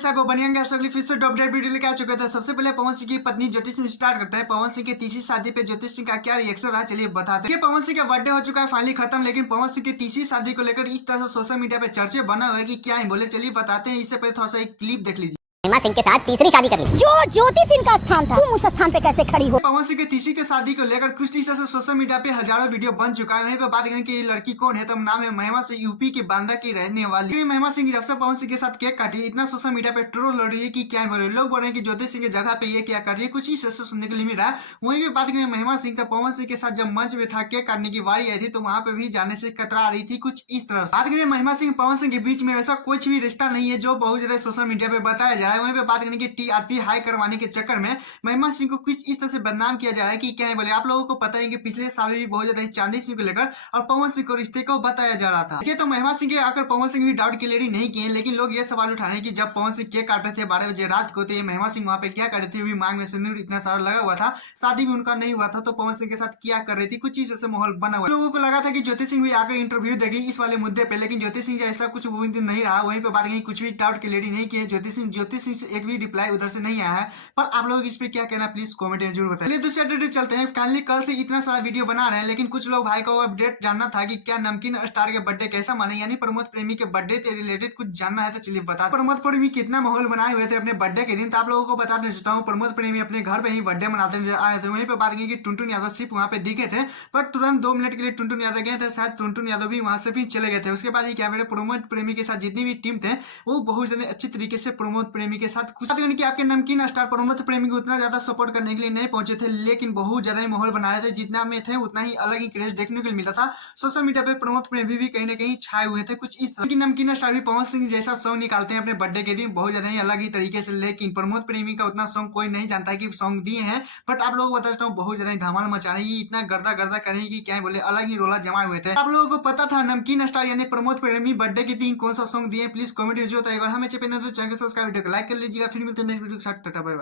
साहब वो बनिएंगे अगली फिर से अपडेट वीडियो लेके आ चुके थे। सबसे पहले पवन सिंह की पत्नी ज्योति सिंह स्टार्ट करते हैं। पवन सिंह की तीसरी शादी पे ज्योति सिंह का क्या रिएक्शन रहा चलिए बताते हैं। पवन सिंह का बर्थडे हो चुका है फाइनली खत्म, लेकिन पवन सिंह की तीसरी शादी को लेकर इस तरह से सोशल मीडिया पे चर्चे बना हुआ है कि क्या ही बोले, चलिए बताते हैं। इससे पहले थोड़ा सा एक क्लिप देख लीजिए। महिमा सिंह के साथ तीसरी शादी कर ली। जो ज्योति सिंह का स्थान था, तुम उस स्थान पे कैसे खड़ी हो? पवन सिंह की तीसरी की शादी को लेकर कुछ इस तरह से सोशल मीडिया पे हजारों वीडियो बन चुका है। वहीं पे बात करें कि ये लड़की कौन है, तो नाम है महिमा सिंह, यूपी के बांदा की रहने वाली। महिमा सिंह जब से पवन सिंह के साथ केक काटी, इतना सोशल मीडिया पे ट्रोल हो रही है कि क्या बोले। लोग बोल रहे हैं कि ज्योति सिंह की जगह पे ये क्या कर रही है, कुछ इस तरह से सुनने के लिए मिल रहा है। वहीं पे बात करें महिमा सिंह, तो पवन सिंह के साथ जब मंच में था केक काटने की बारी आई थी, तो वहां पे भी जाने से कतरा रही थी कुछ इस तरह से। बात करें महिमा सिंह पवन सिंह के बीच में ऐसा कुछ भी रिश्ता नहीं है जो बहुत ज्यादा सोशल मीडिया पे बताया जा रहा है। वहीं पे बात करें कि टीआरपी हाई करवाने के चक्कर में महिमा सिंह को कुछ इस तरह से बदनाम किया जा रहा है कि क्या बोले। आप लोगों को पता है कि पिछले साल भी बहुत ज्यादा चांदी सिंह को लेकर और पवन सिंह को रिश्ते को बताया जा रहा था। तो महिमा सिंह के आकर पवन सिंह भी डाउट क्लियर नहीं किए, लेकिन लोग ये सवाल उठा रहे हैं कि जब पवन सिंह केक काटे थे 12 बजे रात को, तो ये महिमा सिंह वहां पे क्या कर रही थी? मांग में सिंदूर इतना सारा लगा हुआ था, शादी भी उनका नहीं हुआ था, तो पवन सिंह के साथ क्या कर रही थी? कुछ इस माहौल बना हुआ। लोगों को लगा था कि ज्योति सिंह भी आकर इंटरव्यू देगी इस वाले मुद्दे पे, लेकिन ज्योति सिंह ऐसा कुछ वो दिन नहीं रहा। वहीं पे बात करें कुछ भी डाउट क्लियर नहीं किए ज्योति सिंह से एक भी रिप्लाई उधर से नहीं आया है। पर आप लोग इस पे क्या कहना प्लीज कमेंट में जरूर बताइए। दूसरे अपडेट चलते हैं। फाइनली कल से इतना सारा वीडियो बना रहे हैं, लेकिन कुछ लोग भाई को अपडेट जानना था कि क्या नमकीन स्टार के बर्थडे कैसा माने, यानी प्रमोद प्रेमी के बर्थडे से रिलेटेड कुछ जानना है तो चलिए बता। प्रमोद प्रेमी कितना माहौल बनाए हुए थे अपने बर्थडे के दिन, तो आप लोगों को बता देना चाहता हूँ। प्रमोद प्रेमी अपने घर पे ही बर्थडे मनाते नजर आ रहे थे। वहीं पे बात की कि टुनटुन यादव सिर्फ वहां पे दिखे थे, पर तुरंत 2 मिनट के लिए टुनटुन यादव गए थे, शायद टुनटुन यादव भी वहां से भी चले गए थे। उसके बाद क्या प्रमोद प्रेमी के साथ जितनी भी टीम थे वो बहुत ज्यादा अच्छी तरीके से प्रमोद प्रेमी के साथ कुछ कि आपके नमकीन स्टार प्रमोद प्रेमी को उतना ज्यादा सपोर्ट करने के लिए नहीं पहुंचे थे, लेकिन बहुत ज्यादा ही माहौल बना रहे थे। जितना में थे उतना ही अलग ही क्रेज देखने को मिला था। सोशल मीडिया पे प्रमोद प्रेमी भी कहीं ना कहीं छाए हुए थे कुछ इस तरह की। नमकीन स्टार भी पवन सिंह जैसा सॉन्ग निकालते हैं अपने बर्थडे के दिन बहुत ज्यादा ही अलग ही तरीके से, लेकिन प्रमोद प्रेमी का उतना सॉन्ग कोई नहीं जानता है कि सॉन्ग दिए हैं। बट आप लोगों को बता हूँ बहुत ज्यादा धमाल मचा रही है, इतना गर्दा गर्दा करेगी कि क्या बोले, अलग ही रोला जमाए हुए थे। आप लोगों को पता था नमकीन स्टार यानी प्रमोद प्रेमी बर्थडे के दिन कौन सा सॉन्ग दिए? Please comment video. अगर हमें चैनल तो चैनल सब्सक्राइब लाइक कर लीजिएगा। फिर मिलते हैं नेक्स्ट वीडियो के साथ। Tata bye bye.